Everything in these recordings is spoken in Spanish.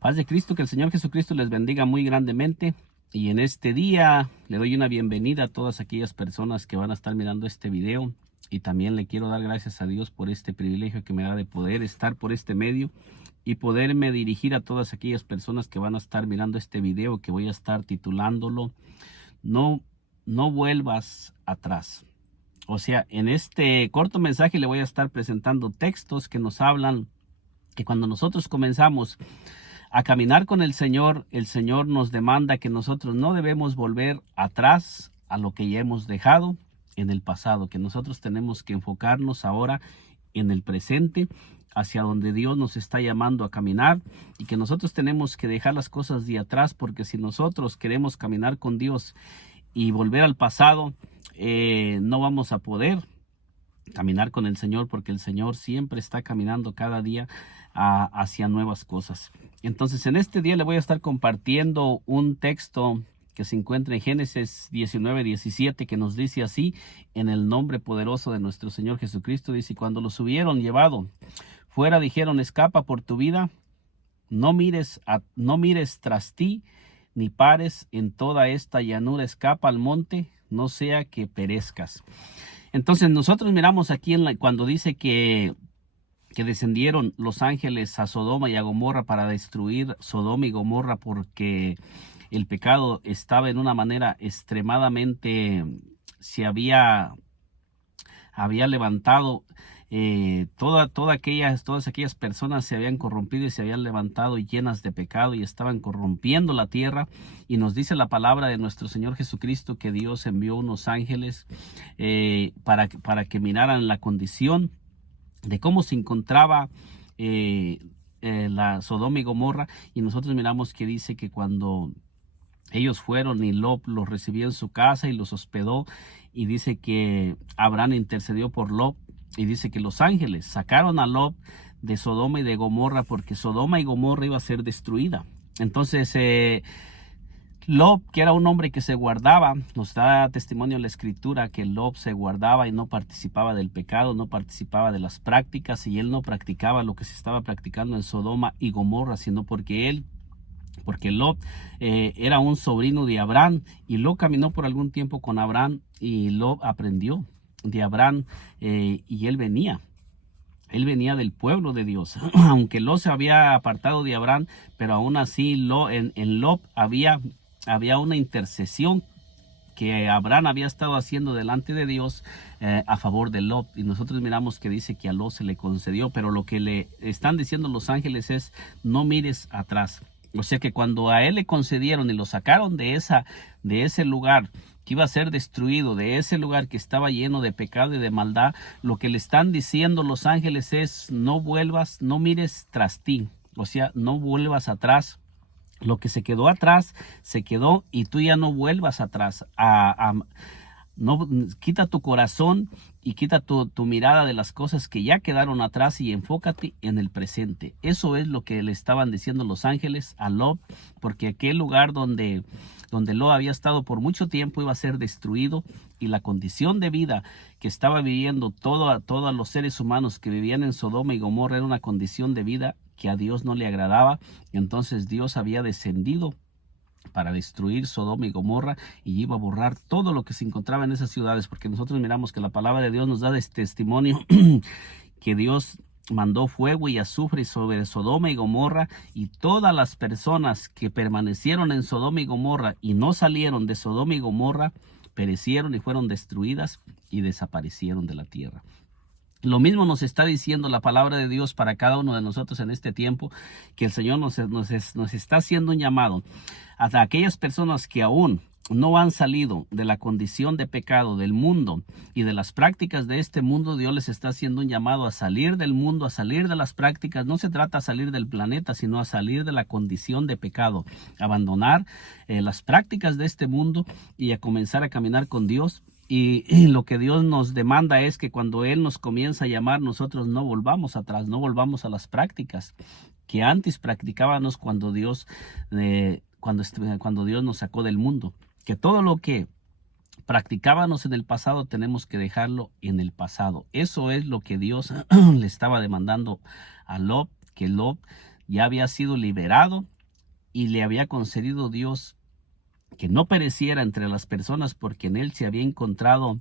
Paz de Cristo, que el Señor Jesucristo les bendiga muy grandemente. Y en este día le doy una bienvenida a todas aquellas personas que van a estar mirando este video. Y también le quiero dar gracias a Dios por este privilegio que me da de poder estar por este medio y poderme dirigir a todas aquellas personas que van a estar mirando este video, que voy a estar titulándolo No, no vuelvas atrás. O sea, en este corto mensaje le voy a estar presentando textos que nos hablan que cuando nosotros comenzamos a caminar con el Señor nos demanda que nosotros no debemos volver atrás a lo que ya hemos dejado en el pasado, que nosotros tenemos que enfocarnos ahora en el presente, hacia donde Dios nos está llamando a caminar, y que nosotros tenemos que dejar las cosas de atrás, porque si nosotros queremos caminar con Dios y volver al pasado, no vamos a poder caminar con el Señor, porque el Señor siempre está caminando cada día hacia nuevas cosas. Entonces, en este día le voy a estar compartiendo un texto que se encuentra en Génesis 19:17, que nos dice así: en el nombre poderoso de nuestro Señor Jesucristo, dice: cuando los hubieron llevado fuera, dijeron: escapa por tu vida, no mires tras ti, ni pares en toda esta llanura, escapa al monte, no sea que perezcas. Entonces nosotros miramos aquí cuando dice que descendieron los ángeles a Sodoma y a Gomorra para destruir Sodoma y Gomorra, porque el pecado estaba en una manera extremadamente, se había levantado. Todas aquellas personas se habían corrompido y se habían levantado llenas de pecado y estaban corrompiendo la tierra. Y nos dice la palabra de nuestro Señor Jesucristo que Dios envió unos ángeles para que miraran la condición de cómo se encontraba la Sodoma y Gomorra. Y nosotros miramos que dice que cuando ellos fueron y Lot los recibió en su casa y los hospedó, y dice que Abraham intercedió por Lot, y dice que los ángeles sacaron a Lot de Sodoma y de Gomorra, porque Sodoma y Gomorra iba a ser destruida. Entonces Lot, que era un hombre que se guardaba, nos da testimonio en la escritura que Lot se guardaba y no participaba del pecado, no participaba de las prácticas, y él no practicaba lo que se estaba practicando en Sodoma y Gomorra, sino porque Lot era un sobrino de Abraham, y Lot caminó por algún tiempo con Abraham, y Lot aprendió de Abraham, y él venía del pueblo de Dios. Aunque Lot se había apartado de Abraham, pero aún así en Lot había una intercesión que Abraham había estado haciendo delante de Dios a favor de Lot. Y nosotros miramos que dice que a Lot se le concedió, pero lo que le están diciendo los ángeles es: no mires atrás. O sea que cuando a él le concedieron y lo sacaron de ese lugar que iba a ser destruido, de ese lugar que estaba lleno de pecado y de maldad, lo que le están diciendo los ángeles es: no vuelvas, no mires tras ti. O sea, no vuelvas atrás. Lo que se quedó atrás, se quedó, y tú ya no vuelvas atrás. No, quita tu corazón y quita tu mirada de las cosas que ya quedaron atrás y enfócate en el presente. Eso es lo que le estaban diciendo los ángeles a Lot, porque aquel lugar donde Lot había estado por mucho tiempo iba a ser destruido, y la condición de vida que estaba viviendo todos los seres humanos que vivían en Sodoma y Gomorra era una condición de vida que a Dios no le agradaba. Entonces Dios había descendido para destruir Sodoma y Gomorra, y iba a borrar todo lo que se encontraba en esas ciudades, porque nosotros miramos que la palabra de Dios nos da este testimonio que Dios mandó fuego y azufre sobre Sodoma y Gomorra, y todas las personas que permanecieron en Sodoma y Gomorra y no salieron de Sodoma y Gomorra perecieron y fueron destruidas y desaparecieron de la tierra. Lo mismo nos está diciendo la palabra de Dios para cada uno de nosotros en este tiempo, que el Señor nos está haciendo un llamado a aquellas personas que aún no han salido de la condición de pecado del mundo y de las prácticas de este mundo. Dios les está haciendo un llamado a salir del mundo, a salir de las prácticas. No se trata de salir del planeta, sino a salir de la condición de pecado, abandonar las prácticas de este mundo y a comenzar a caminar con Dios. Y lo que Dios nos demanda es que cuando Él nos comienza a llamar, nosotros no volvamos atrás, no volvamos a las prácticas que antes practicábamos cuando Dios nos sacó del mundo. Que todo lo que practicábamos en el pasado tenemos que dejarlo en el pasado. Eso es lo que Dios le estaba demandando a Lot, que Lot ya había sido liberado y le había concedido Dios que no pereciera entre las personas, porque en él se había encontrado,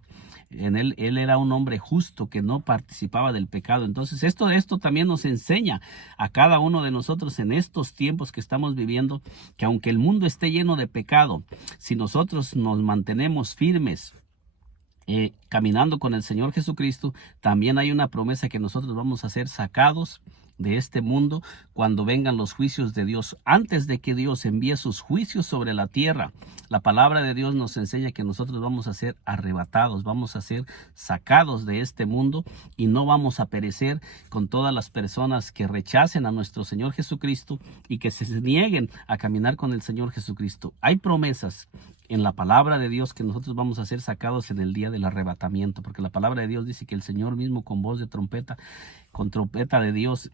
él era un hombre justo que no participaba del pecado. Entonces esto también nos enseña a cada uno de nosotros en estos tiempos que estamos viviendo, que aunque el mundo esté lleno de pecado, si nosotros nos mantenemos firmes, caminando con el Señor Jesucristo, también hay una promesa que nosotros vamos a ser sacados de este mundo cuando vengan los juicios de Dios. Antes de que Dios envíe sus juicios sobre la tierra, la palabra de Dios nos enseña que nosotros vamos a ser arrebatados, vamos a ser sacados de este mundo y no vamos a perecer con todas las personas que rechacen a nuestro Señor Jesucristo y que se nieguen a caminar con el Señor Jesucristo. Hay promesas en la palabra de Dios que nosotros vamos a ser sacados en el día del arrebatamiento, porque la palabra de Dios dice que el Señor mismo con voz de trompeta, con trompeta de Dios,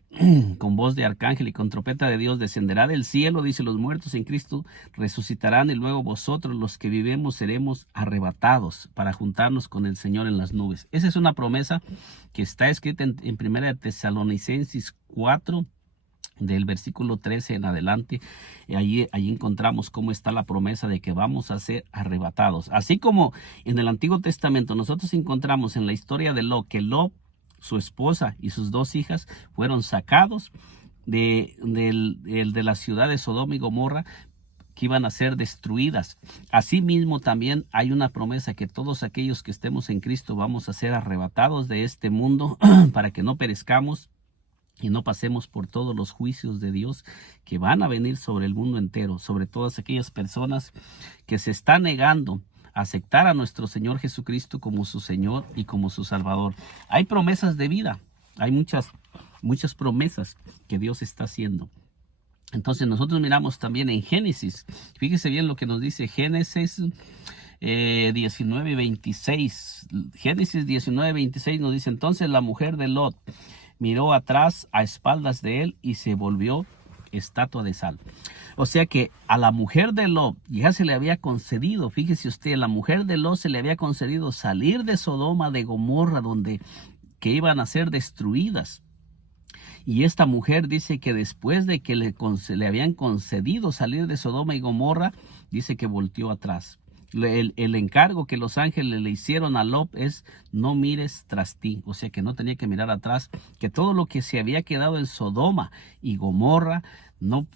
con voz de arcángel y con trompeta de Dios descenderá del cielo, dice, los muertos en Cristo resucitarán y luego vosotros los que vivemos seremos arrebatados para juntarnos con el Señor en las nubes. Esa es una promesa que está escrita en 1 Tesalonicenses 4, del versículo 13 en adelante. Allí encontramos cómo está la promesa de que vamos a ser arrebatados. Así como en el Antiguo Testamento nosotros encontramos en la historia de Lot, que Lot, su esposa y sus 2 hijas fueron sacados de la ciudad de Sodoma y Gomorra, que iban a ser destruidas. Asimismo también hay una promesa que todos aquellos que estemos en Cristo vamos a ser arrebatados de este mundo para que no perezcamos y no pasemos por todos los juicios de Dios que van a venir sobre el mundo entero, sobre todas aquellas personas que se están negando a aceptar a nuestro Señor Jesucristo como su Señor y como su Salvador. Hay promesas de vida, hay muchas promesas que Dios está haciendo. Entonces nosotros miramos también en Génesis, fíjese bien lo que nos dice Génesis 19:26. Génesis 19:26 nos dice: entonces la mujer de Lot miró atrás a espaldas de él y se volvió estatua de sal. O sea que a la mujer de Lot ya se le había concedido, fíjese usted, a la mujer de Lot se le había concedido salir de Sodoma, de Gomorra, que iban a ser destruidas. Y esta mujer dice que después de que le habían concedido salir de Sodoma y Gomorra, dice que volteó atrás. El encargo que los ángeles le hicieron a Lot es: no mires tras ti. O sea que no tenía que mirar atrás, que todo lo que se había quedado en Sodoma y Gomorra no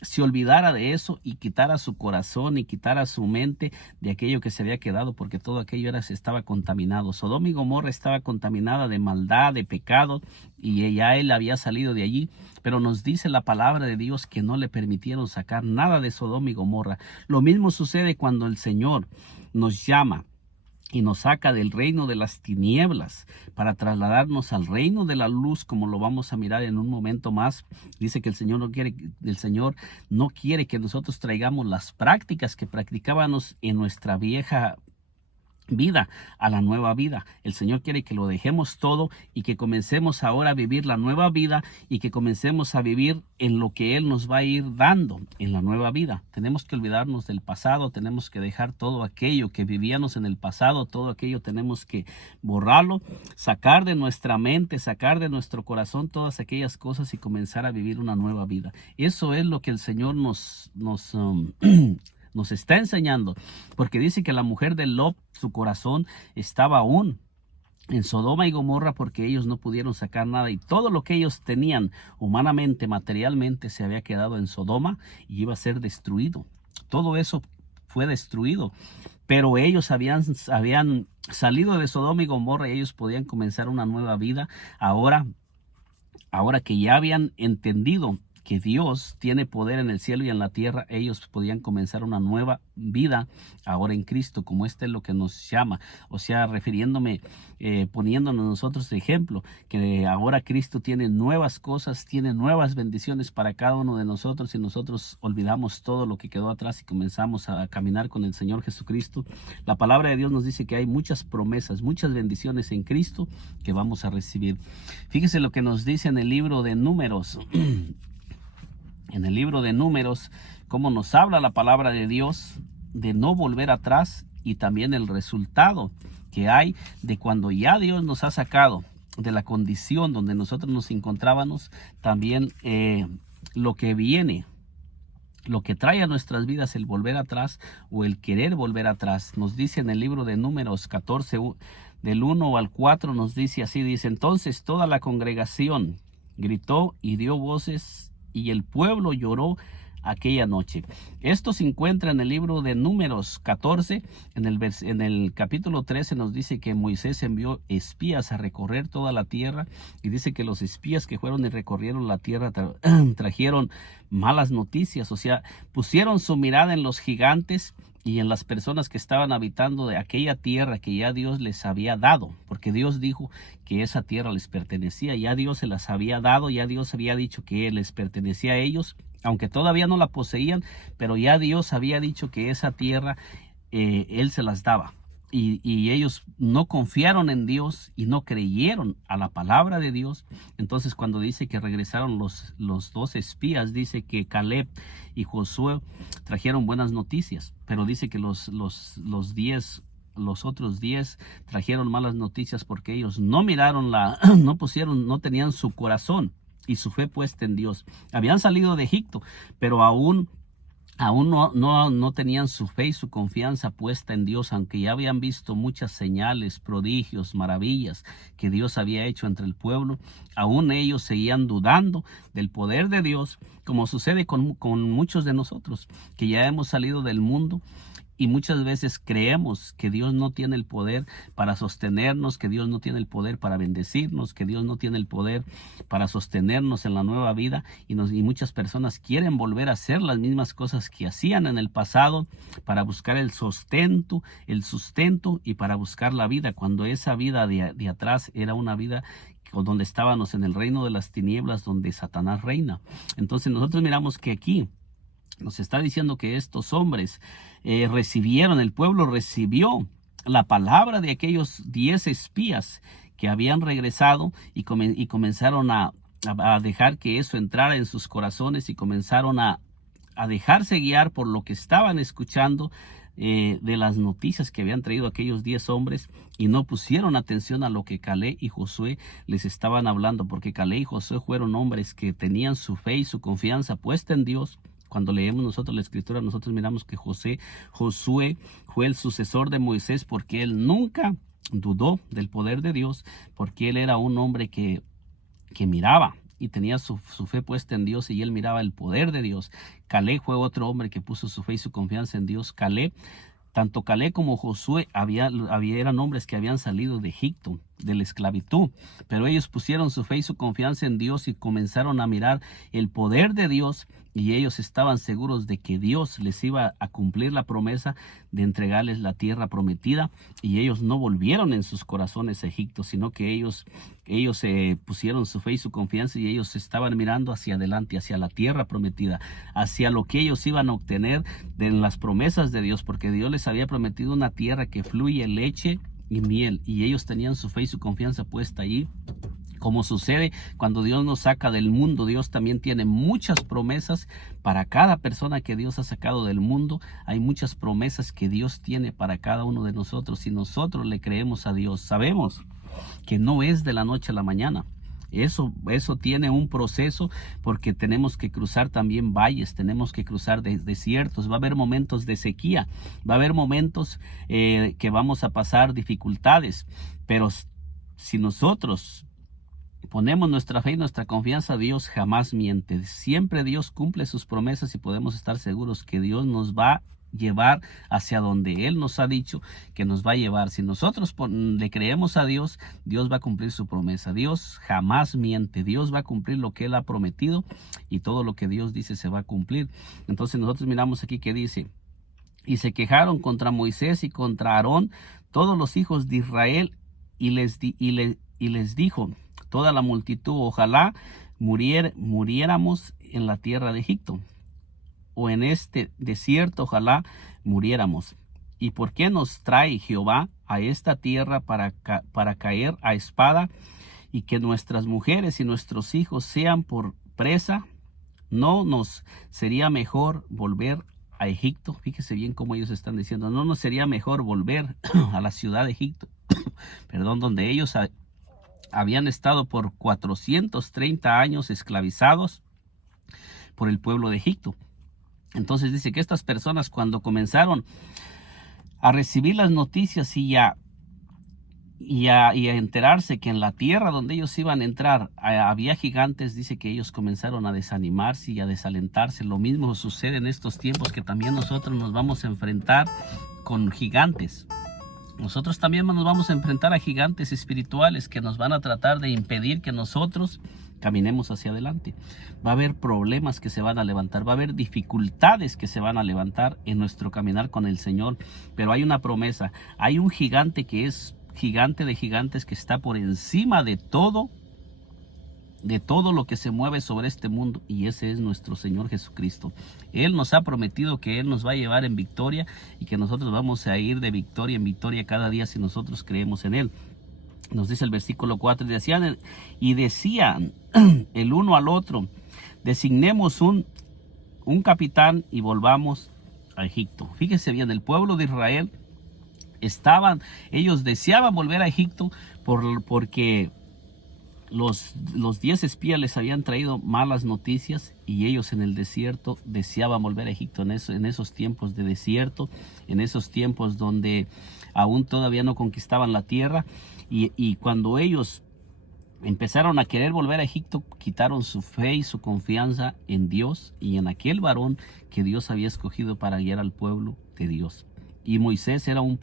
se olvidara de eso y quitara su corazón y quitara su mente de aquello que se había quedado, porque todo aquello estaba contaminado. Sodoma y Gomorra estaba contaminada de maldad, de pecado, y ya él había salido de allí. Pero nos dice la palabra de Dios que no le permitieron sacar nada de Sodoma y Gomorra. Lo mismo sucede cuando el Señor nos llama y nos saca del reino de las tinieblas para trasladarnos al reino de la luz, como lo vamos a mirar en un momento más. Dice que el Señor no quiere que nosotros traigamos las prácticas que practicábamos en nuestra vieja vida a la nueva vida. El Señor quiere que lo dejemos todo y que comencemos ahora a vivir la nueva vida y que comencemos a vivir en lo que Él nos va a ir dando en la nueva vida. Tenemos que olvidarnos del pasado, tenemos que dejar todo aquello que vivíamos en el pasado, todo aquello tenemos que borrarlo, sacar de nuestra mente, sacar de nuestro corazón todas aquellas cosas y comenzar a vivir una nueva vida. Eso es lo que el Señor nos está enseñando, porque dice que la mujer de Lot, su corazón estaba aún en Sodoma y Gomorra, porque ellos no pudieron sacar nada, y todo lo que ellos tenían humanamente, materialmente, se había quedado en Sodoma y iba a ser destruido. Todo eso fue destruido, pero ellos habían salido de Sodoma y Gomorra y ellos podían comenzar una nueva vida ahora que ya habían entendido que Dios tiene poder en el cielo y en la tierra. Ellos podían comenzar una nueva vida ahora en Cristo, como este es lo que nos llama. O sea, refiriéndome, poniéndonos nosotros de ejemplo, que ahora Cristo tiene nuevas cosas, tiene nuevas bendiciones para cada uno de nosotros, y nosotros olvidamos todo lo que quedó atrás y comenzamos a caminar con el Señor Jesucristo. La palabra de Dios nos dice que hay muchas promesas, muchas bendiciones en Cristo que vamos a recibir. Fíjese lo que nos dice en el libro de Números. En el libro de Números, cómo nos habla la palabra de Dios de no volver atrás, y también el resultado que hay de cuando ya Dios nos ha sacado de la condición donde nosotros nos encontrábamos, también lo que viene, lo que trae a nuestras vidas el volver atrás o el querer volver atrás. Nos dice en el libro de Números 14, del 1 al 4, nos dice así, dice: entonces toda la congregación gritó y dio voces, y el pueblo lloró aquella noche. Esto se encuentra en el libro de Números 14, en el capítulo 13 nos dice que Moisés envió espías a recorrer toda la tierra, y dice que los espías que fueron y recorrieron la tierra trajeron malas noticias, o sea, pusieron su mirada en los gigantes y en las personas que estaban habitando de aquella tierra que ya Dios les había dado, porque Dios dijo que esa tierra les pertenecía, ya Dios se las había dado, ya Dios había dicho que les pertenecía a ellos, aunque todavía no la poseían, pero ya Dios había dicho que esa tierra Él se las daba. Y ellos no confiaron en Dios y no creyeron a la palabra de Dios. Entonces cuando dice que regresaron los dos espías, dice que Caleb y Josué trajeron buenas noticias, pero dice que los otros 10 trajeron malas noticias, porque ellos no miraron no tenían su corazón y su fe puesta en Dios. Habían salido de Egipto, pero aún no tenían su fe y su confianza puesta en Dios, aunque ya habían visto muchas señales, prodigios, maravillas que Dios había hecho entre el pueblo. Aún ellos seguían dudando del poder de Dios, como sucede con muchos de nosotros, que ya hemos salido del mundo. Y muchas veces creemos que Dios no tiene el poder para sostenernos, que Dios no tiene el poder para bendecirnos, que Dios no tiene el poder para sostenernos en la nueva vida. Y muchas personas quieren volver a hacer las mismas cosas que hacían en el pasado para buscar el sustento y para buscar la vida, cuando esa vida de atrás era una vida donde estábamos en el reino de las tinieblas, donde Satanás reina. Entonces nosotros miramos que aquí nos está diciendo que estos hombres el pueblo recibió la palabra de aquellos 10 espías que habían regresado y comenzaron a dejar que eso entrara en sus corazones, y comenzaron a dejarse guiar por lo que estaban escuchando de las noticias que habían traído aquellos 10 hombres, y no pusieron atención a lo que Caleb y Josué les estaban hablando, porque Caleb y Josué fueron hombres que tenían su fe y su confianza puesta en Dios. Cuando leemos nosotros la escritura, nosotros miramos que Josué fue el sucesor de Moisés, porque él nunca dudó del poder de Dios, porque él era un hombre que miraba y tenía su fe puesta en Dios, y él miraba el poder de Dios. Caleb fue otro hombre que puso su fe y su confianza en Dios. Tanto Caleb como Josué eran hombres que habían salido de Egipto, de la esclavitud, pero ellos pusieron su fe y su confianza en Dios y comenzaron a mirar el poder de Dios, y ellos estaban seguros de que Dios les iba a cumplir la promesa de entregarles la tierra prometida, y ellos no volvieron en sus corazones a Egipto, sino que ellos pusieron su fe y su confianza, y ellos estaban mirando hacia adelante, hacia la tierra prometida, hacia lo que ellos iban a obtener de las promesas de Dios, porque Dios les había prometido una tierra que fluye leche y miel, y ellos tenían su fe y su confianza puesta allí. Como sucede cuando Dios nos saca del mundo, Dios también tiene muchas promesas para cada persona que Dios ha sacado del mundo. Hay muchas promesas que Dios tiene para cada uno de nosotros. Si nosotros le creemos a Dios, sabemos que no es de la noche a la mañana. Eso tiene un proceso, porque tenemos que cruzar también valles, tenemos que cruzar desiertos, va a haber momentos de sequía, va a haber momentos que vamos a pasar dificultades, pero si nosotros ponemos nuestra fe y nuestra confianza, Dios jamás miente. Siempre Dios cumple sus promesas, y podemos estar seguros que Dios nos va a llevar hacia donde Él nos ha dicho que nos va a llevar. Si nosotros le creemos a Dios, Dios va a cumplir su promesa. Dios jamás miente. Dios va a cumplir lo que Él ha prometido, y todo lo que Dios dice se va a cumplir. Entonces nosotros miramos aquí que dice: y se quejaron contra Moisés y contra Aarón todos los hijos de Israel, y les dijo toda la multitud: ojalá muriéramos en la tierra de Egipto, o en este desierto, ojalá muriéramos. ¿Y por qué nos trae Jehová a esta tierra para caer a espada, y que nuestras mujeres y nuestros hijos sean por presa? ¿No nos sería mejor volver a Egipto? Fíjese bien cómo ellos están diciendo: ¿no nos sería mejor volver a la ciudad de Egipto, perdón, donde ellos habían estado por 430 años esclavizados por el pueblo de Egipto. Entonces dice que estas personas, cuando comenzaron a recibir las noticias y a enterarse que en la tierra donde ellos iban a entrar había gigantes, dice que ellos comenzaron a desanimarse y a desalentarse. Lo mismo sucede en estos tiempos, que también nosotros nos vamos a enfrentar con gigantes. Nosotros también nos vamos a enfrentar a gigantes espirituales que nos van a tratar de impedir que nosotros caminemos hacia adelante. Va a haber problemas que se van a levantar, va a haber dificultades que se van a levantar en nuestro caminar con el Señor. Pero hay una promesa, hay un gigante que es gigante de gigantes, que está por encima de todo lo que se mueve sobre este mundo, y ese es nuestro Señor Jesucristo. Él nos ha prometido que Él nos va a llevar en victoria y que nosotros vamos a ir de victoria en victoria cada día si nosotros creemos en Él. Nos dice el versículo 4, y decían el uno al otro: designemos un capitán y volvamos a Egipto. Fíjese bien, el pueblo de Israel ellos deseaban volver a Egipto porque los 10 espías les habían traído malas noticias, y ellos en el desierto deseaban volver a Egipto, en esos tiempos de desierto, en esos tiempos donde aún todavía no conquistaban la tierra. Y cuando ellos empezaron a querer volver a Egipto, quitaron su fe y su confianza en Dios y en aquel varón que Dios había escogido para guiar al pueblo de Dios. Y Moisés era un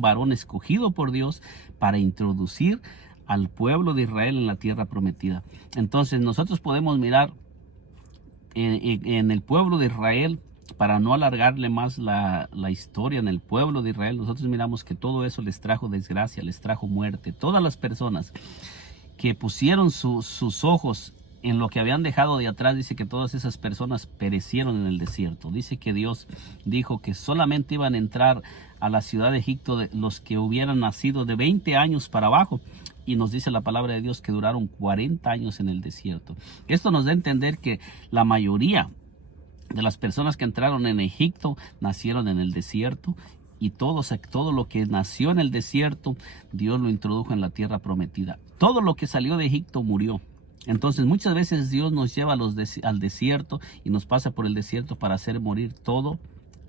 varón escogido por Dios para introducir al pueblo de Israel en la tierra prometida. Entonces nosotros podemos mirar en el pueblo de Israel, para no alargarle más la historia. En el pueblo de Israel nosotros miramos que todo eso les trajo desgracia, les trajo muerte. Todas las personas que pusieron sus ojos en lo que habían dejado de atrás, dice que todas esas personas perecieron en el desierto. Dice que Dios dijo que solamente iban a entrar a la ciudad de Egipto los que hubieran nacido de 20 años para abajo. Y nos dice la palabra de Dios que duraron 40 años en el desierto. Esto nos da a entender que la mayoría de las personas que entraron en Egipto nacieron en el desierto, y todo lo que nació en el desierto, Dios lo introdujo en la tierra prometida. Todo lo que salió de Egipto murió. Entonces muchas veces Dios nos lleva al desierto y nos pasa por el desierto para hacer morir todo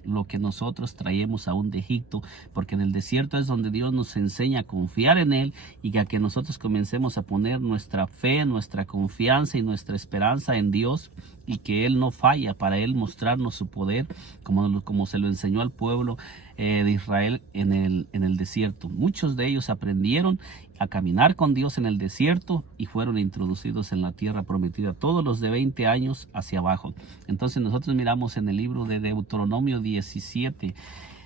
lo que nosotros traemos aún de Egipto, porque en el desierto es donde Dios nos enseña a confiar en Él, y a que nosotros comencemos a poner nuestra fe, nuestra confianza y nuestra esperanza en Dios, y que Él no falla para Él mostrarnos su poder, como se lo enseñó al pueblo de Israel en el desierto. Muchos de ellos aprendieron a caminar con Dios en el desierto y fueron introducidos en la tierra prometida, todos los de 20 años hacia abajo. Entonces nosotros miramos en el libro de Deuteronomio 17,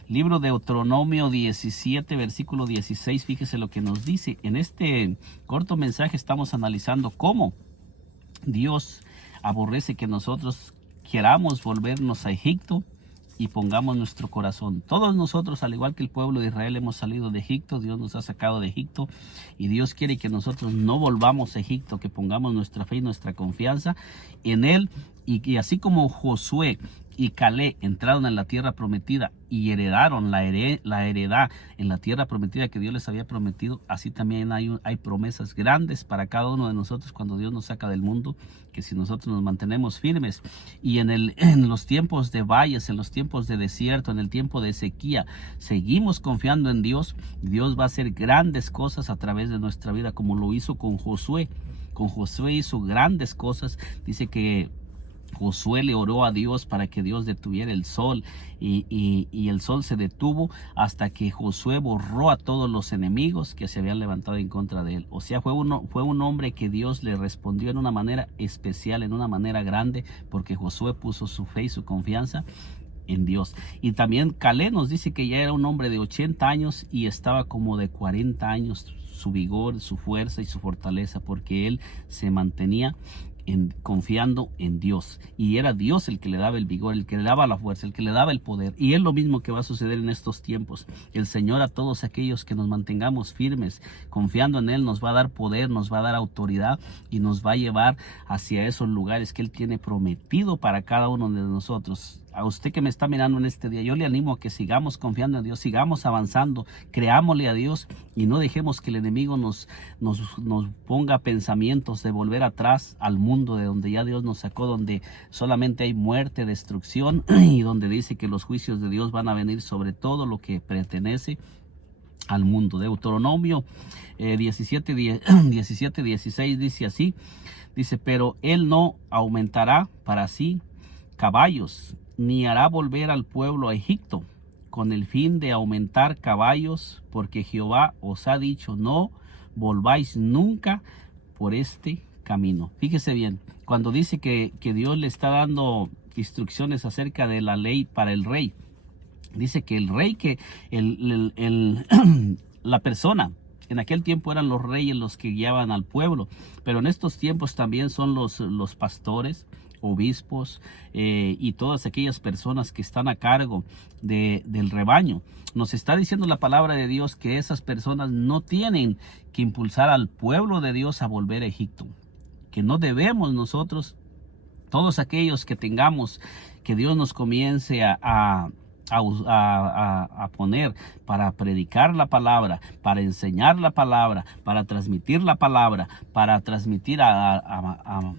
libro de Deuteronomio 17, versículo 16, fíjese lo que nos dice. En este corto mensaje estamos analizando cómo Dios aborrece que nosotros queramos volvernos a Egipto y pongamos nuestro corazón. Todos nosotros, al igual que el pueblo de Israel, hemos salido de Egipto. Dios nos ha sacado de Egipto, y Dios quiere que nosotros no volvamos a Egipto, que pongamos nuestra fe y nuestra confianza en Él. Y así como Josué y Caleb entraron en la tierra prometida y heredaron la heredad en la tierra prometida que Dios les había prometido, así también hay promesas grandes para cada uno de nosotros cuando Dios nos saca del mundo, que si nosotros nos mantenemos firmes y en los tiempos de valles, en los tiempos de desierto, en el tiempo de sequía, seguimos confiando en Dios, Dios va a hacer grandes cosas a través de nuestra vida, como lo hizo con Josué. Con Josué hizo grandes cosas. Dice que Josué le oró a Dios para que Dios detuviera el sol, y el sol se detuvo hasta que Josué borró a todos los enemigos que se habían levantado en contra de él. O sea, fue un hombre que Dios le respondió en una manera especial, en una manera grande, porque Josué puso su fe y su confianza en Dios. Y también Caleb nos dice que ya era un hombre de 80 años y estaba como de 40 años, su vigor, su fuerza y su fortaleza, porque él se mantenía confiando en Dios, y era Dios el que le daba el vigor, el que le daba la fuerza, el que le daba el poder. Y es lo mismo que va a suceder en estos tiempos. El Señor, a todos aquellos que nos mantengamos firmes confiando en Él, nos va a dar poder, nos va a dar autoridad, y nos va a llevar hacia esos lugares que Él tiene prometido para cada uno de nosotros. a usted que me está mirando en este día, yo le animo a que sigamos confiando en Dios, sigamos avanzando, creámosle a Dios y no dejemos que el enemigo nos ponga pensamientos de volver atrás al mundo de donde ya Dios nos sacó, donde solamente hay muerte, destrucción y donde dice que los juicios de Dios van a venir sobre todo lo que pertenece al mundo. Deuteronomio 17:16 dice así, dice, pero él no aumentará para sí caballos, ni hará volver al pueblo a Egipto, con el fin de aumentar caballos, porque Jehová os ha dicho, no volváis nunca por este camino. Fíjese bien, cuando dice que Dios le está dando instrucciones acerca de la ley para el rey, dice que el rey, la persona, en aquel tiempo eran los reyes los que guiaban al pueblo, pero en estos tiempos también son los pastores, obispos y todas aquellas personas que están a cargo del rebaño. Nos está diciendo la palabra de Dios que esas personas no tienen que impulsar al pueblo de Dios a volver a Egipto, que no debemos nosotros, todos aquellos que tengamos, que Dios nos comience a poner para predicar la palabra, para enseñar la palabra, para transmitir la palabra, para transmitir a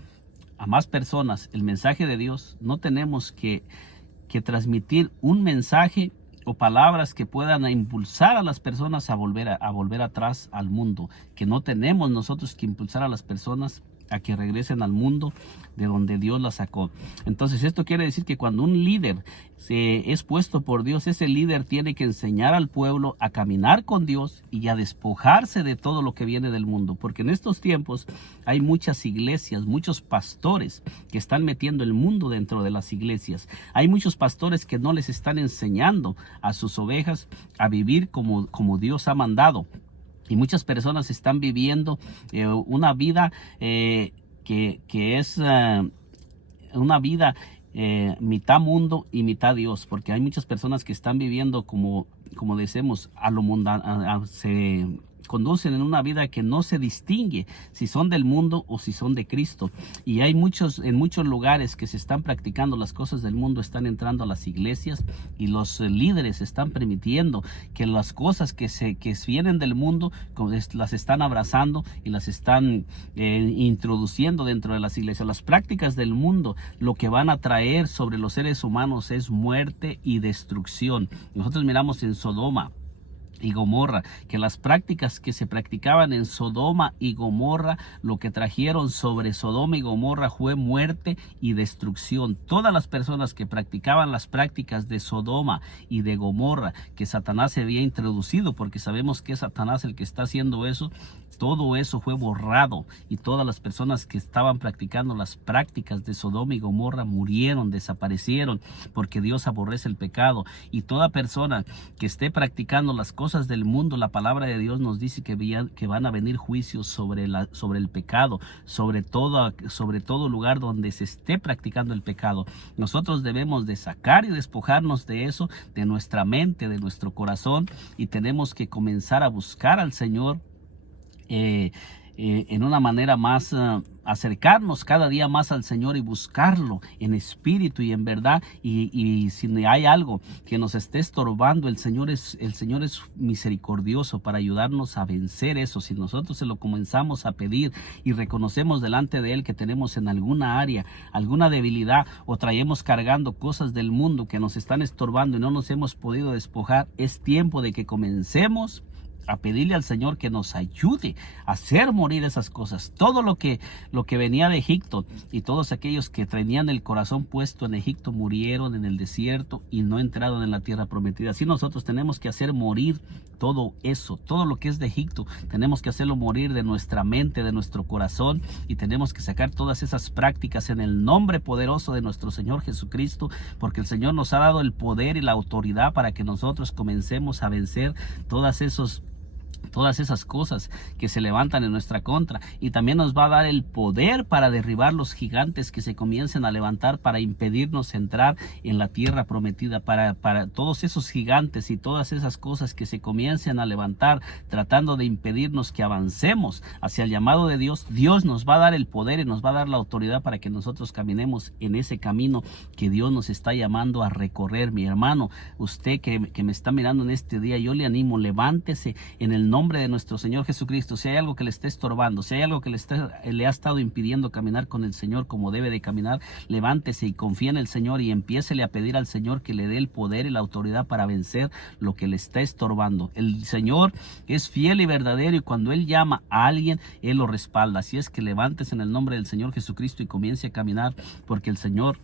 más personas el mensaje de Dios. No tenemos que transmitir un mensaje o palabras que puedan impulsar a las personas a volver atrás al mundo, que no tenemos nosotros que impulsar a las personas a que regresen al mundo de donde Dios la sacó. Entonces esto quiere decir que cuando un líder es puesto por Dios, ese líder tiene que enseñar al pueblo a caminar con Dios y a despojarse de todo lo que viene del mundo, porque en estos tiempos hay muchas iglesias, muchos pastores que están metiendo el mundo dentro de las iglesias. Hay muchos pastores que no les están enseñando a sus ovejas a vivir como Dios ha mandado. Y muchas personas están viviendo una vida que es una vida mitad mundo y mitad Dios, porque hay muchas personas que están viviendo como decimos a lo mundano, se conducen en una vida que no se distingue si son del mundo o si son de Cristo. Y hay en muchos lugares que se están practicando las cosas del mundo, están entrando a las iglesias y los líderes están permitiendo que las cosas que vienen del mundo las están abrazando y las están introduciendo dentro de las iglesias. Las prácticas del mundo lo que van a traer sobre los seres humanos es muerte y destrucción. Nosotros miramos en Sodoma y Gomorra, que las prácticas que se practicaban en Sodoma y Gomorra, lo que trajeron sobre Sodoma y Gomorra fue muerte y destrucción. Todas las personas que practicaban las prácticas de Sodoma y de Gomorra, que Satanás se había introducido, porque sabemos que es Satanás el que está haciendo eso, todo eso fue borrado y todas las personas que estaban practicando las prácticas de Sodoma y Gomorra murieron, desaparecieron, porque Dios aborrece el pecado. Y toda persona que esté practicando las cosas del mundo, la palabra de Dios nos dice que van a venir juicios sobre el pecado, sobre todo lugar donde se esté practicando el pecado. Nosotros debemos de sacar y despojarnos de eso, de nuestra mente, de nuestro corazón, y tenemos que comenzar a buscar al Señor en una manera más, acercarnos cada día más al Señor y buscarlo en espíritu y en verdad. Y si hay algo que nos esté estorbando, el Señor es misericordioso para ayudarnos a vencer eso. Si nosotros se lo comenzamos a pedir y reconocemos delante de Él que tenemos en alguna área alguna debilidad o traemos cargando cosas del mundo que nos están estorbando y no nos hemos podido despojar, es tiempo de que comencemos a pedirle al Señor que nos ayude a hacer morir esas cosas. Todo lo que venía de Egipto y todos aquellos que tenían el corazón puesto en Egipto murieron en el desierto y no entraron en la tierra prometida. Así nosotros tenemos que hacer morir todo eso, todo lo que es de Egipto, tenemos que hacerlo morir de nuestra mente, de nuestro corazón, y tenemos que sacar todas esas prácticas en el nombre poderoso de nuestro Señor Jesucristo, porque el Señor nos ha dado el poder y la autoridad para que nosotros comencemos a vencer todas todas esas cosas que se levantan en nuestra contra, y también nos va a dar el poder para derribar los gigantes que se comiencen a levantar para impedirnos entrar en la tierra prometida, para todos esos gigantes y todas esas cosas que se comiencen a levantar tratando de impedirnos que avancemos hacia el llamado de Dios. Dios nos va a dar el poder y nos va a dar la autoridad para que nosotros caminemos en ese camino que Dios nos está llamando a recorrer. Mi hermano, usted que me está mirando en este día, yo le animo, levántese en el nombre de nuestro Señor Jesucristo. Si hay algo que le esté estorbando, si hay algo que le ha estado impidiendo caminar con el Señor como debe de caminar, levántese y confía en el Señor y empiécele a pedir al Señor que le dé el poder y la autoridad para vencer lo que le está estorbando. El Señor es fiel y verdadero, y cuando Él llama a alguien, Él lo respalda. Así es que levántese en el nombre del Señor Jesucristo y comience a caminar, porque el Señor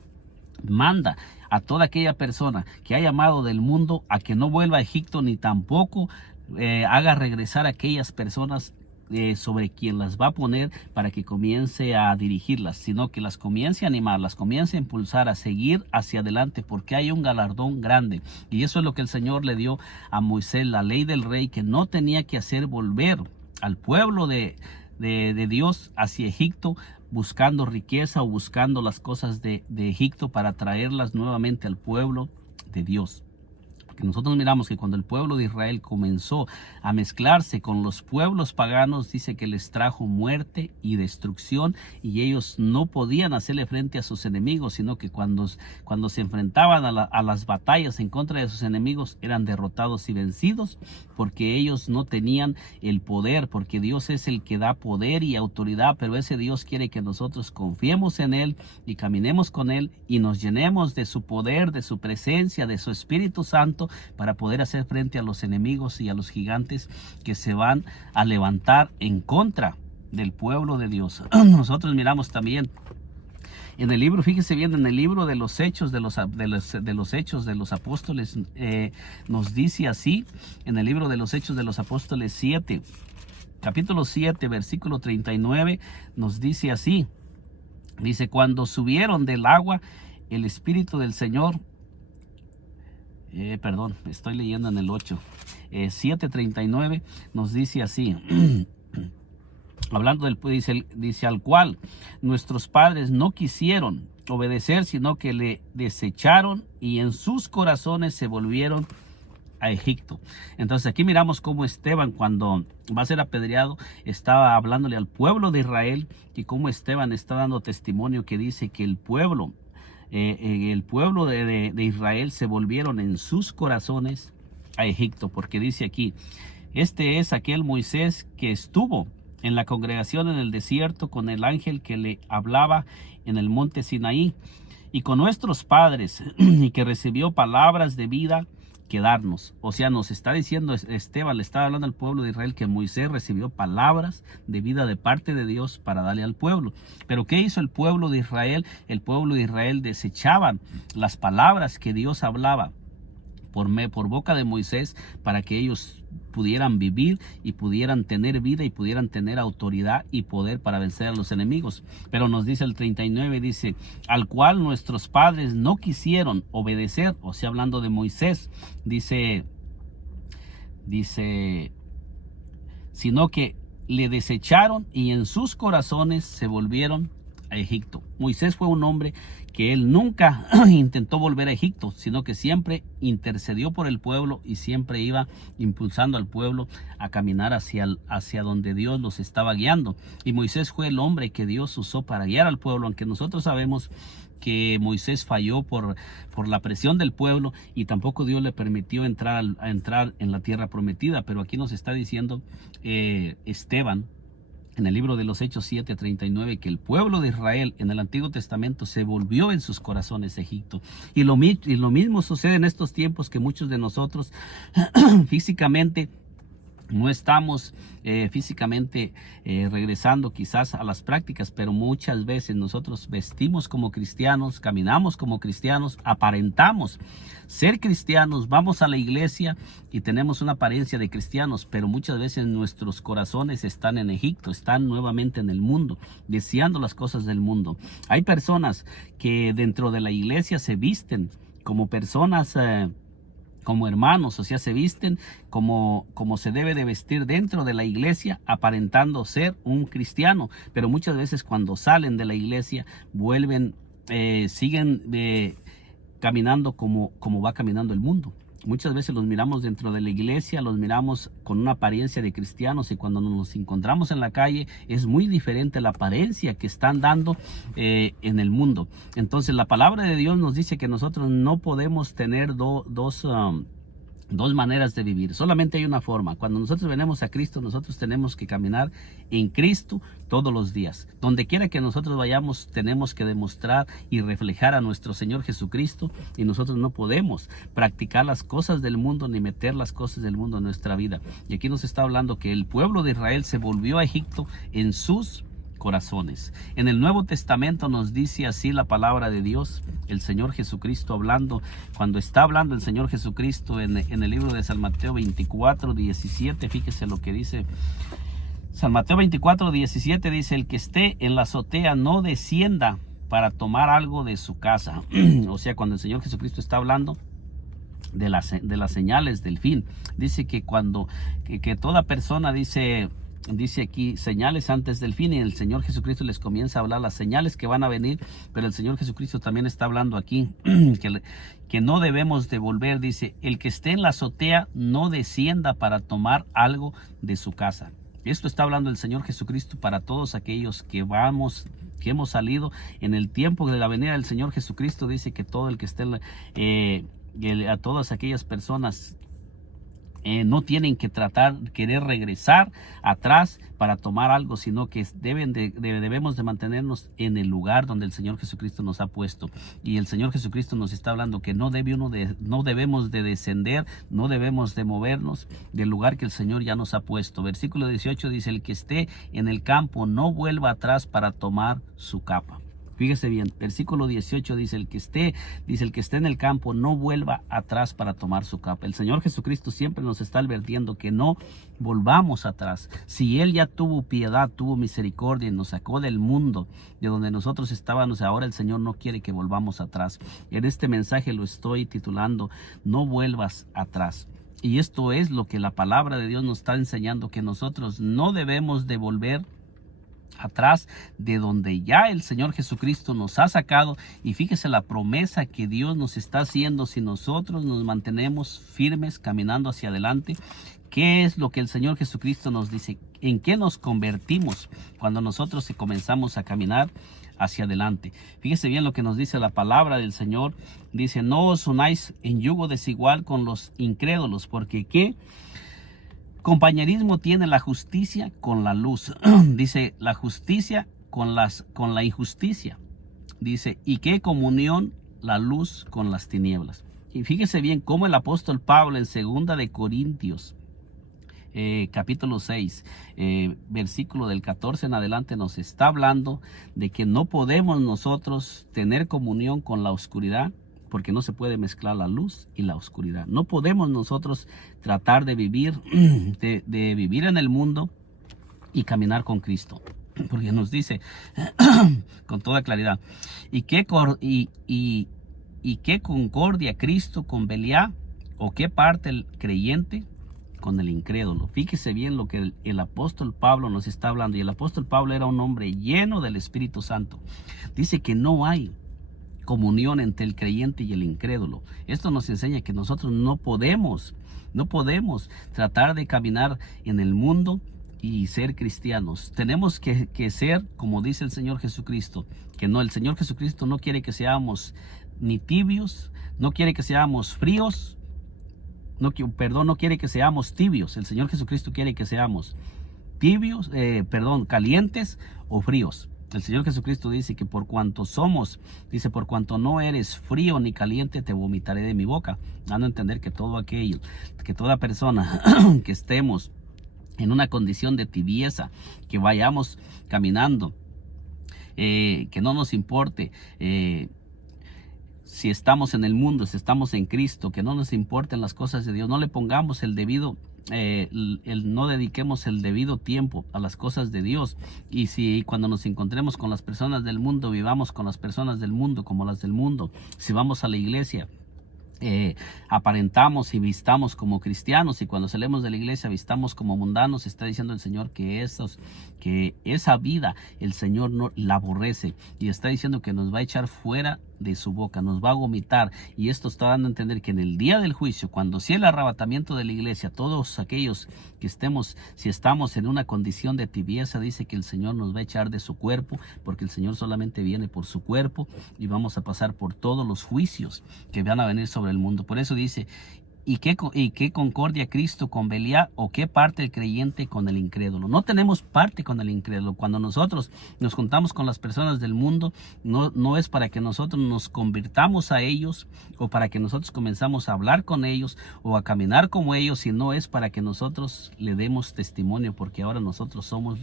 manda a toda aquella persona que ha llamado del mundo a que no vuelva a Egipto, ni tampoco haga regresar a aquellas personas sobre quien las va a poner para que comience a dirigirlas, sino que las comience a animar, las comience a impulsar a seguir hacia adelante, porque hay un galardón grande. Y eso es lo que el Señor le dio a Moisés, la ley del rey, que no tenía que hacer volver al pueblo de Dios hacia Egipto buscando riqueza o buscando las cosas de Egipto para traerlas nuevamente al pueblo de Dios. Que nosotros miramos que cuando el pueblo de Israel comenzó a mezclarse con los pueblos paganos, dice que les trajo muerte y destrucción, y ellos no podían hacerle frente a sus enemigos, sino que cuando se enfrentaban a las batallas en contra de sus enemigos, eran derrotados y vencidos, porque ellos no tenían el poder, porque Dios es el que da poder y autoridad, pero ese Dios quiere que nosotros confiemos en Él y caminemos con Él y nos llenemos de su poder, de su presencia, de su Espíritu Santo, para poder hacer frente a los enemigos y a los gigantes que se van a levantar en contra del pueblo de Dios. Nosotros miramos también en el libro, fíjese bien, en el libro de los Hechos de los Hechos de los Apóstoles, nos dice así, en el libro de los Hechos de los Apóstoles 7, capítulo 7, versículo 39, nos dice así, dice: cuando subieron del agua, el Espíritu del Señor, estoy leyendo en el 8, 7:39, nos dice así, hablando del, dice, al cual nuestros padres no quisieron obedecer, sino que le desecharon, y en sus corazones se volvieron a Egipto. Entonces aquí miramos cómo Esteban, cuando va a ser apedreado, estaba hablándole al pueblo de Israel, y cómo Esteban está dando testimonio, que dice que el pueblo de Israel se volvieron en sus corazones a Egipto, porque dice aquí: este es aquel Moisés que estuvo en la congregación en el desierto con el ángel que le hablaba en el monte Sinaí, y con nuestros padres, y que recibió palabras de vida que darnos. O sea, nos está diciendo Esteban, le estaba hablando al pueblo de Israel, que Moisés recibió palabras de vida de parte de Dios para darle al pueblo. Pero ¿qué hizo el pueblo de Israel? El pueblo de Israel desechaban las palabras que Dios hablaba por boca de Moisés, para que ellos pudieran vivir y pudieran tener vida y pudieran tener autoridad y poder para vencer a los enemigos. Pero nos dice el 39, dice: al cual nuestros padres no quisieron obedecer. O sea, hablando de Moisés, dice, sino que le desecharon, y en sus corazones se volvieron a Egipto. Moisés fue un hombre que él nunca intentó volver a Egipto, sino que siempre intercedió por el pueblo y siempre iba impulsando al pueblo a caminar hacia donde Dios los estaba guiando. Y Moisés fue el hombre que Dios usó para guiar al pueblo, aunque nosotros sabemos que Moisés falló por la presión del pueblo, y tampoco Dios le permitió entrar en la tierra prometida. Pero aquí nos está diciendo Esteban, en el libro de los Hechos 7:39, que el pueblo de Israel en el Antiguo Testamento se volvió en sus corazones a Egipto. Y lo mismo sucede en estos tiempos, que muchos de nosotros físicamente no estamos regresando quizás a las prácticas, pero muchas veces nosotros vestimos como cristianos, caminamos como cristianos, aparentamos ser cristianos, vamos a la iglesia y tenemos una apariencia de cristianos, pero muchas veces nuestros corazones están en Egipto, están nuevamente en el mundo, deseando las cosas del mundo. Hay personas que dentro de la iglesia se visten como personas como hermanos, o sea, se visten como se debe de vestir dentro de la iglesia, aparentando ser un cristiano, pero muchas veces cuando salen de la iglesia vuelven, siguen caminando como va caminando el mundo. Muchas veces los miramos dentro de la iglesia, los miramos con una apariencia de cristianos, y cuando nos encontramos en la calle es muy diferente la apariencia que están dando en el mundo. Entonces la palabra de Dios nos dice que nosotros no podemos tener dos maneras de vivir. Solamente hay una forma. Cuando nosotros venimos a Cristo, nosotros tenemos que caminar en Cristo todos los días. Donde quiera que nosotros vayamos, tenemos que demostrar y reflejar a nuestro Señor Jesucristo, y nosotros no podemos practicar las cosas del mundo ni meter las cosas del mundo en nuestra vida. Y aquí nos está hablando que el pueblo de Israel se volvió a Egipto en sus corazones. En el Nuevo Testamento nos dice así la palabra de Dios, el Señor Jesucristo hablando, cuando está hablando el Señor Jesucristo en el libro de San Mateo 24, 17, fíjese lo que dice. San Mateo 24, 17 dice: el que esté en la azotea no descienda para tomar algo de su casa. O sea, cuando el Señor Jesucristo está hablando de las señales del fin, dice que cuando que toda persona dice aquí señales antes del fin, y el Señor Jesucristo les comienza a hablar las señales que van a venir, pero el Señor Jesucristo también está hablando aquí que no debemos devolver. Dice: el que esté en la azotea no descienda para tomar algo de su casa. Esto está hablando el Señor Jesucristo para todos aquellos que hemos salido en el tiempo de la venida del Señor Jesucristo. Dice que todo el que esté a todas aquellas personas no tienen que querer regresar atrás para tomar algo, sino que debemos de mantenernos en el lugar donde el Señor Jesucristo nos ha puesto. Y el Señor Jesucristo nos está hablando que no debemos de descender, no debemos de movernos del lugar que el Señor ya nos ha puesto. Versículo 18 dice: el que esté en el campo no vuelva atrás para tomar su capa. Fíjese bien, versículo 18 dice: el que esté en el campo no vuelva atrás para tomar su capa. El Señor Jesucristo siempre nos está advirtiendo que no volvamos atrás. Si Él ya tuvo piedad, tuvo misericordia y nos sacó del mundo de donde nosotros estábamos, ahora el Señor no quiere que volvamos atrás. En este mensaje lo estoy titulando: no vuelvas atrás. Y esto es lo que la palabra de Dios nos está enseñando, que nosotros no debemos de volver atrás de donde ya el Señor Jesucristo nos ha sacado. Y fíjese la promesa que Dios nos está haciendo si nosotros nos mantenemos firmes caminando hacia adelante. ¿Qué es lo que el Señor Jesucristo nos dice? ¿En qué nos convertimos cuando nosotros comenzamos a caminar hacia adelante? Fíjese bien lo que nos dice la palabra del Señor. Dice: no os unáis en yugo desigual con los incrédulos, porque ¿qué compañerismo tiene la justicia con la luz? Dice: la justicia con la injusticia. Dice: ¿y qué comunión la luz con las tinieblas? Y fíjese bien cómo el apóstol Pablo en 2 de Corintios capítulo 6, versículo del 14 en adelante, nos está hablando de que no podemos nosotros tener comunión con la oscuridad, porque no se puede mezclar la luz y la oscuridad. No podemos nosotros tratar de vivir en el mundo y caminar con Cristo, porque nos dice con toda claridad: ¿y qué concordia Cristo con Belial? ¿O qué parte el creyente con el incrédulo? Fíjese bien lo que el apóstol Pablo nos está hablando. Y el apóstol Pablo era un hombre lleno del Espíritu Santo. Dice que no hay comunión entre el creyente y el incrédulo. Esto nos enseña que nosotros no podemos tratar de caminar en el mundo y ser cristianos. Tenemos que ser como dice el Señor Jesucristo, que no, el Señor Jesucristo no quiere que seamos ni tibios, no quiere que seamos fríos, no quiere que seamos tibios. El Señor Jesucristo quiere que seamos tibios, calientes o fríos. El Señor Jesucristo dice que por cuanto no eres frío ni caliente, te vomitaré de mi boca. Dando a entender que toda persona que estemos en una condición de tibieza, que vayamos caminando, que no nos importe si estamos en el mundo, si estamos en Cristo, que no nos importen las cosas de Dios, no le pongamos no dediquemos el debido tiempo a las cosas de Dios. Y si cuando nos encontremos con las personas del mundo, vivamos con las personas del mundo como las del mundo. Si vamos a la iglesia, aparentamos y vistamos como cristianos, y cuando salimos de la iglesia vistamos como mundanos. Está diciendo el Señor que esa vida el Señor no la aborrece, y está diciendo que nos va a echar fuera de su boca, nos va a vomitar. Y esto está dando a entender que en el día del juicio, cuando sea el arrebatamiento de la iglesia, todos aquellos que si estamos en una condición de tibieza, dice que el Señor nos va a echar de su cuerpo, porque el Señor solamente viene por su cuerpo, y vamos a pasar por todos los juicios que van a venir sobre el mundo. Por eso dice: ¿Y qué concordia Cristo con Belial? ¿O qué parte el creyente con el incrédulo? No tenemos parte con el incrédulo. Cuando nosotros nos juntamos con las personas del mundo, no es para que nosotros nos convirtamos a ellos, o para que nosotros comenzamos a hablar con ellos o a caminar como ellos, sino es para que nosotros le demos testimonio, porque ahora nosotros somos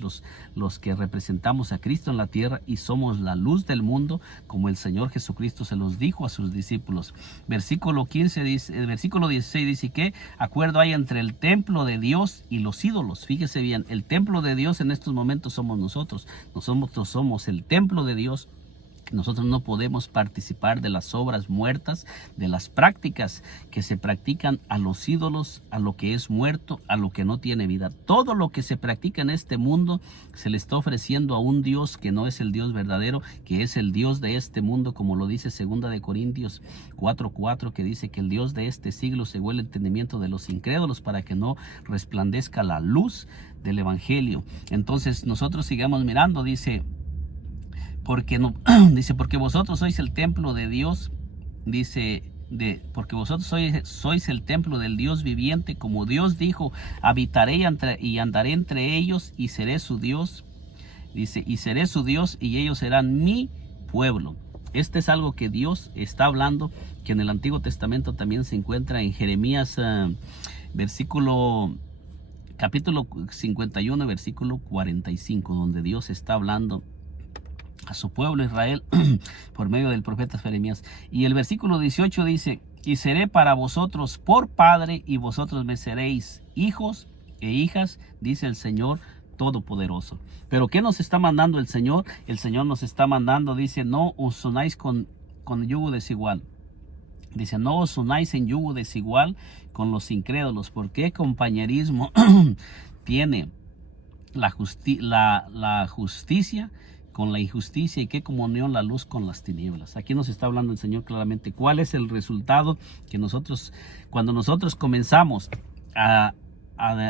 los que representamos a Cristo en la tierra, y somos la luz del mundo, como el Señor Jesucristo se los dijo a sus discípulos. Versículo 15 dice, el versículo 16 dice: ¿qué acuerdo hay entre el templo de Dios y los ídolos? Fíjese bien, el templo de Dios en estos momentos somos nosotros. Nosotros somos el templo de Dios. Nosotros no podemos participar de las obras muertas, de las prácticas que se practican a los ídolos, a lo que es muerto, a lo que no tiene vida. Todo lo que se practica en este mundo se le está ofreciendo a un Dios que no es el Dios verdadero, que es el Dios de este mundo, como lo dice 2 Corintios 4:4, que dice que el Dios de este siglo cegó el entendimiento de los incrédulos para que no resplandezca la luz del Evangelio. Entonces nosotros sigamos mirando, dice... porque vosotros sois el templo de Dios, porque vosotros sois el templo del Dios viviente, como Dios dijo: habitaré y andaré entre ellos, y seré su Dios. Dice: y seré su Dios, y ellos serán mi pueblo. Este es algo que Dios está hablando, que en el Antiguo Testamento también se encuentra en Jeremías capítulo 51, versículo 45, donde Dios está hablando a su pueblo Israel por medio del profeta Jeremías. Y el versículo 18 dice: y seré para vosotros por padre, y vosotros me seréis hijos e hijas, dice el Señor Todopoderoso. Pero ¿qué nos está mandando el Señor? El Señor nos está mandando, dice: no os unáis con yugo desigual. Dice: no os unáis en yugo desigual con los incrédulos. ¿Por qué compañerismo tiene la justicia con la injusticia, y qué comunión la luz con las tinieblas? Aquí nos está hablando el Señor claramente cuál es el resultado que cuando nosotros comenzamos a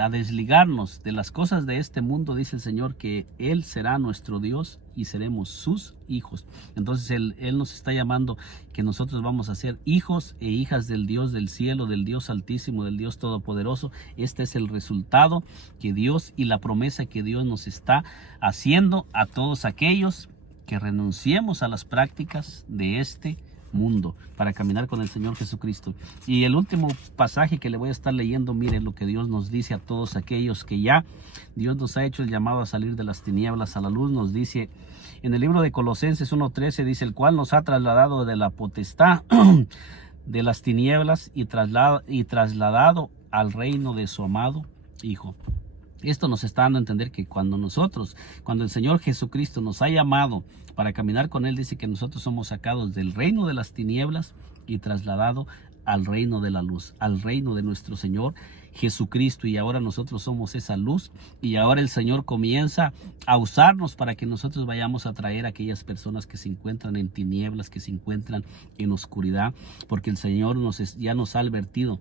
desligarnos de las cosas de este mundo. Dice el Señor que Él será nuestro Dios y seremos sus hijos. Entonces Él nos está llamando que nosotros vamos a ser hijos e hijas del Dios del cielo, del Dios altísimo, del Dios todopoderoso. Este es el resultado que Dios, y la promesa que Dios nos está haciendo a todos aquellos que renunciemos a las prácticas de este mundo para caminar con el Señor Jesucristo. Y el último pasaje que le voy a estar leyendo, miren lo que Dios nos dice a todos aquellos que ya Dios nos ha hecho el llamado a salir de las tinieblas a la luz. Nos dice en el libro de Colosenses 1:13, dice: el cual nos ha trasladado de la potestad de las tinieblas y trasladado al reino de su amado Hijo. Esto nos está dando a entender que cuando el Señor Jesucristo nos ha llamado para caminar con Él, dice que nosotros somos sacados del reino de las tinieblas y trasladado al reino de la luz, al reino de nuestro Señor Jesucristo. Y ahora nosotros somos esa luz, y ahora el Señor comienza a usarnos para que nosotros vayamos a traer a aquellas personas que se encuentran en tinieblas, que se encuentran en oscuridad, porque el Señor ya nos ha advertido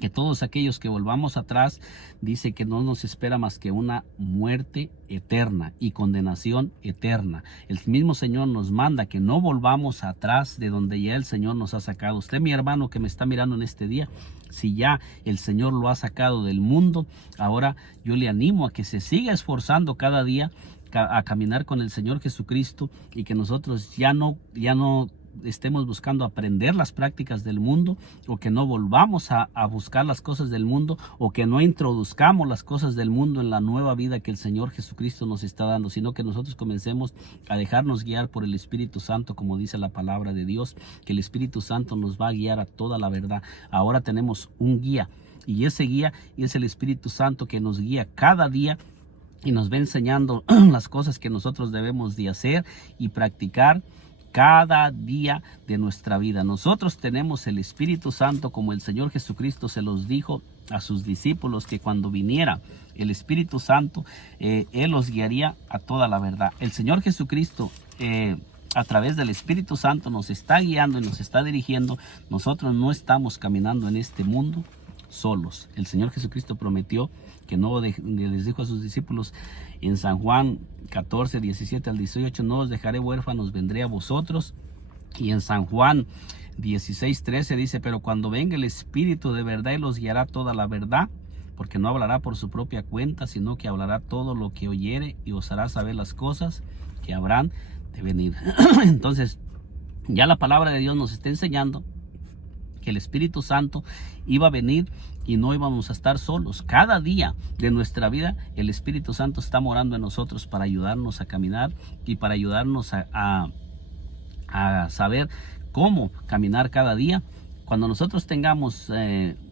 que todos aquellos que volvamos atrás, dice que no nos espera más que una muerte eterna y condenación eterna. El mismo Señor nos manda que no volvamos atrás de donde ya el Señor nos ha sacado. Usted, mi hermano que me está mirando en este día, si ya el Señor lo ha sacado del mundo, ahora yo le animo a que se siga esforzando cada día a caminar con el Señor Jesucristo, y que nosotros ya no estemos buscando aprender las prácticas del mundo, o que no volvamos a buscar las cosas del mundo, o que no introduzcamos las cosas del mundo en la nueva vida que el Señor Jesucristo nos está dando, sino que nosotros comencemos a dejarnos guiar por el Espíritu Santo, como dice la palabra de Dios, que el Espíritu Santo nos va a guiar a toda la verdad. Ahora tenemos un guía, y ese guía es el Espíritu Santo, que nos guía cada día y nos va enseñando las cosas que nosotros debemos de hacer y practicar cada día de nuestra vida. Nosotros tenemos el Espíritu Santo, como el Señor Jesucristo se los dijo a sus discípulos, que cuando viniera el Espíritu Santo, Él los guiaría a toda la verdad. El Señor Jesucristo, a través del Espíritu Santo, nos está guiando y nos está dirigiendo. Nosotros no estamos caminando en este mundo solos. El Señor Jesucristo prometió que no les dijo a sus discípulos en San Juan 14, 17 al 18, no os dejaré huérfanos, vendré a vosotros. Y en San Juan 16, 13 dice, pero cuando venga el Espíritu de verdad, Él los guiará toda la verdad, porque no hablará por su propia cuenta, sino que hablará todo lo que oyere y os hará saber las cosas que habrán de venir. Entonces, ya la palabra de Dios nos está enseñando que el Espíritu Santo iba a venir y no íbamos a estar solos. Cada día de nuestra vida el Espíritu Santo está morando en nosotros para ayudarnos a caminar y para ayudarnos a saber cómo caminar cada día. Cuando nosotros tengamos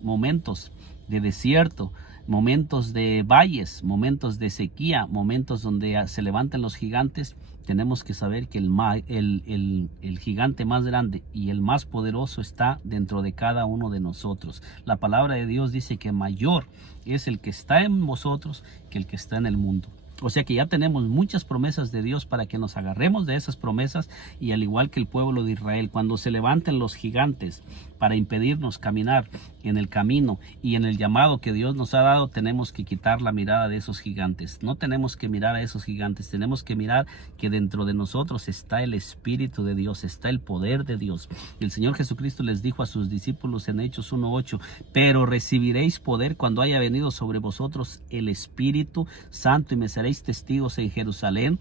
momentos de desierto, momentos de valles, momentos de sequía, momentos donde se levantan los gigantes, tenemos que saber que el gigante más grande y el más poderoso está dentro de cada uno de nosotros. La palabra de Dios dice que mayor es el que está en vosotros que el que está en el mundo. O sea que ya tenemos muchas promesas de Dios para que nos agarremos de esas promesas, y al igual que el pueblo de Israel, cuando se levanten los gigantes para impedirnos caminar en el camino y en el llamado que Dios nos ha dado, tenemos que quitar la mirada de esos gigantes. No tenemos que mirar a esos gigantes, tenemos que mirar que dentro de nosotros está el Espíritu de Dios, está el poder de Dios. El Señor Jesucristo les dijo a sus discípulos en Hechos 1:8, pero recibiréis poder cuando haya venido sobre vosotros el Espíritu Santo, y me seréis testigos en Jerusalén,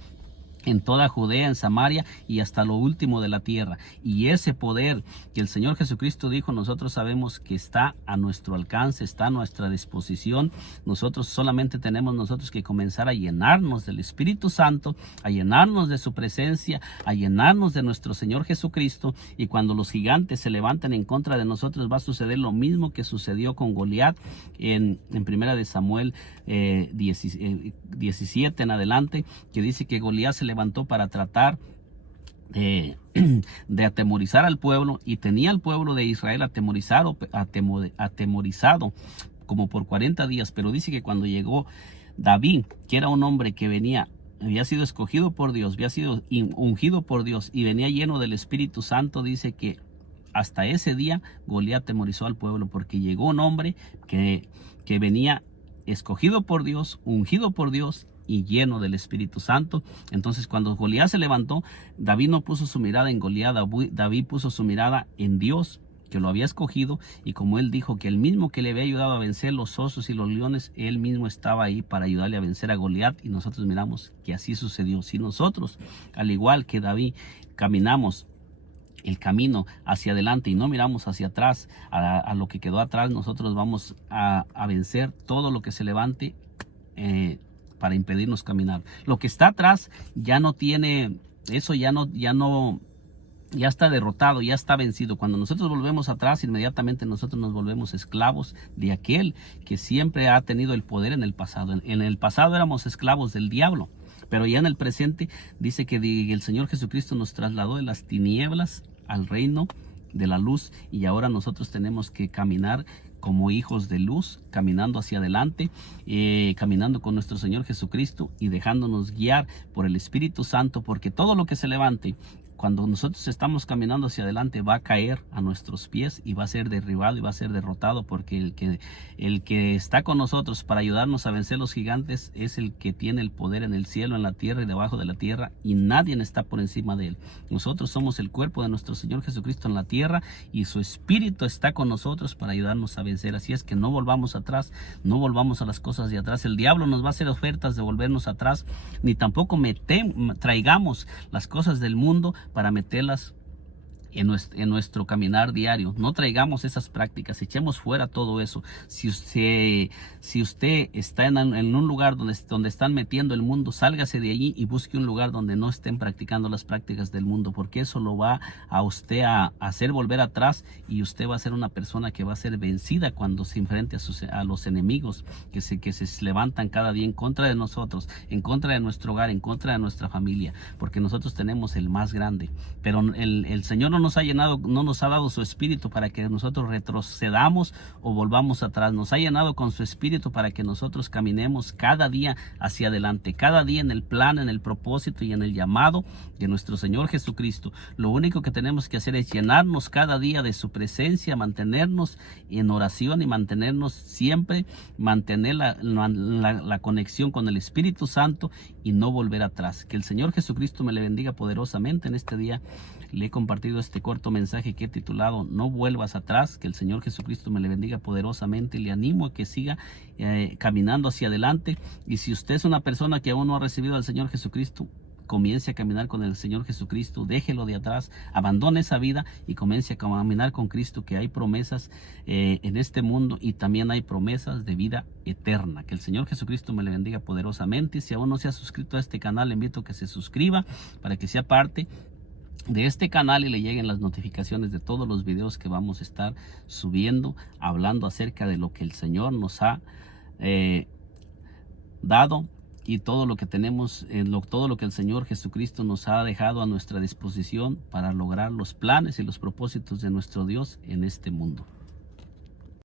en toda Judea, en Samaria y hasta lo último de la tierra. Y ese poder que el Señor Jesucristo dijo, nosotros sabemos que está a nuestro alcance, está a nuestra disposición. Nosotros solamente tenemos que comenzar a llenarnos del Espíritu Santo, a llenarnos de su presencia, a llenarnos de nuestro Señor Jesucristo. Y cuando los gigantes se levanten en contra de nosotros, va a suceder lo mismo que sucedió con Goliat en primera de Samuel 17 en adelante, que dice que Goliat se levantó para tratar de atemorizar al pueblo, y tenía al pueblo de Israel atemorizado como por 40 días. Pero dice que cuando llegó David, que era un hombre que había sido escogido por Dios, había sido ungido por Dios y venía lleno del Espíritu Santo, dice que hasta ese día Goliat atemorizó al pueblo, porque llegó un hombre que venía escogido por Dios, ungido por Dios y lleno del Espíritu Santo. Entonces, cuando Goliat se levantó, David no puso su mirada en Goliat, David puso su mirada en Dios, que lo había escogido, y como él dijo que el mismo que le había ayudado a vencer los osos y los leones, él mismo estaba ahí para ayudarle a vencer a Goliat. Y nosotros miramos que así sucedió. Si nosotros, al igual que David, caminamos el camino hacia adelante y no miramos hacia atrás, a lo que quedó atrás, nosotros vamos a vencer todo lo que se levante para impedirnos caminar. Lo que está atrás ya no tiene, eso ya está derrotado, ya está vencido. Cuando nosotros volvemos atrás, inmediatamente nosotros nos volvemos esclavos de aquel que siempre ha tenido el poder en el pasado. En el pasado éramos esclavos del diablo, pero ya en el presente dice que el Señor Jesucristo nos trasladó de las tinieblas al reino de la luz, y ahora nosotros tenemos que caminar como hijos de luz, caminando hacia adelante, caminando con nuestro Señor Jesucristo y dejándonos guiar por el Espíritu Santo, porque todo lo que se levante cuando nosotros estamos caminando hacia adelante va a caer a nuestros pies y va a ser derribado y va a ser derrotado, porque el que está con nosotros para ayudarnos a vencer los gigantes es el que tiene el poder en el cielo, en la tierra y debajo de la tierra, y nadie está por encima de él. Nosotros somos el cuerpo de nuestro Señor Jesucristo en la tierra, y su Espíritu está con nosotros para ayudarnos a vencer. Así es que no volvamos atrás, no volvamos a las cosas de atrás. El diablo nos va a hacer ofertas de volvernos atrás, ni tampoco traigamos las cosas del mundo para meterlas en nuestro caminar diario. No traigamos esas prácticas, echemos fuera todo eso. Si usted está en un lugar donde están metiendo el mundo, sálgase de allí y busque un lugar donde no estén practicando las prácticas del mundo, porque eso lo va a usted a hacer volver atrás, y usted va a ser una persona que va a ser vencida cuando se enfrente a los enemigos que se levantan cada día en contra de nosotros, en contra de nuestro hogar, en contra de nuestra familia, porque nosotros tenemos el más grande. Pero el Señor no nos ha llenado, no nos ha dado su espíritu para que nosotros retrocedamos o volvamos atrás. Nos ha llenado con su espíritu para que nosotros caminemos cada día hacia adelante, cada día en el plan, en el propósito y en el llamado de nuestro Señor Jesucristo. Lo único que tenemos que hacer es llenarnos cada día de su presencia, mantenernos en oración y mantenernos siempre, mantener la conexión con el Espíritu Santo y no volver atrás. Que el Señor Jesucristo me le bendiga poderosamente. En este día le he compartido este corto mensaje que he titulado No vuelvas atrás. Que el Señor Jesucristo me le bendiga poderosamente y le animo a que siga caminando hacia adelante. Y si usted es una persona que aún no ha recibido al Señor Jesucristo, comience a caminar con el Señor Jesucristo, déjelo de atrás, abandone esa vida y comience a caminar con Cristo, que hay promesas en este mundo y también hay promesas de vida eterna. Que el Señor Jesucristo me le bendiga poderosamente. Y si aún no se ha suscrito a este canal, le invito a que se suscriba para que sea parte de este canal y le lleguen las notificaciones de todos los videos que vamos a estar subiendo, hablando acerca de lo que el Señor nos ha dado y todo lo que tenemos, todo lo que el Señor Jesucristo nos ha dejado a nuestra disposición para lograr los planes y los propósitos de nuestro Dios en este mundo.